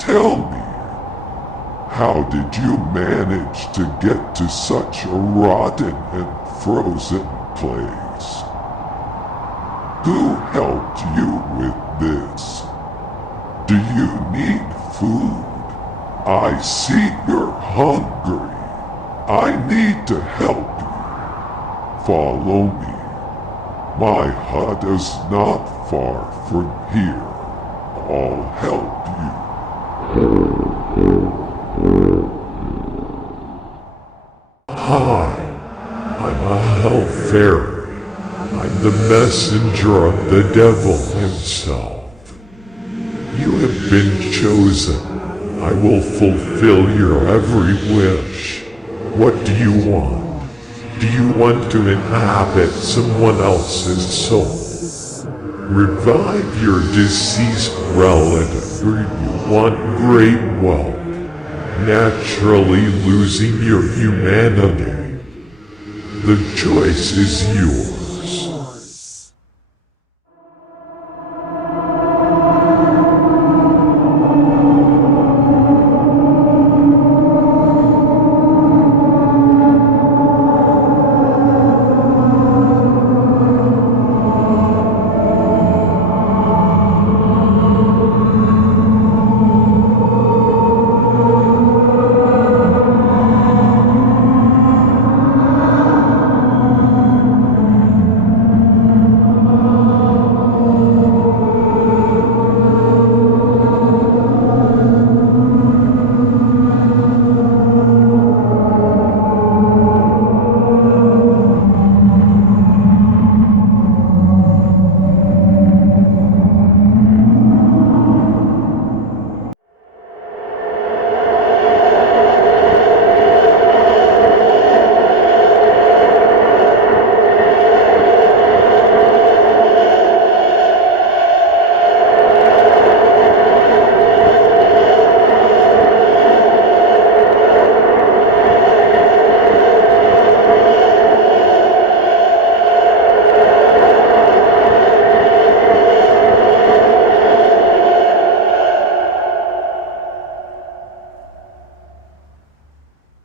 Tell me, how did you manage to get to such a rotten and frozen place? Who helped you with this? Do you need food? I see you're hungry. I need to help you. Follow me. My hut is not far from here. I'll help you. Hi, I'm a hell fairy. I'm the messenger of the devil himself. You have been chosen. I will fulfill your every wish. What do you want? Do you want to inhabit someone else's soul? Revive your deceased relative, or you want great wealth, naturally losing your humanity. The choice is yours.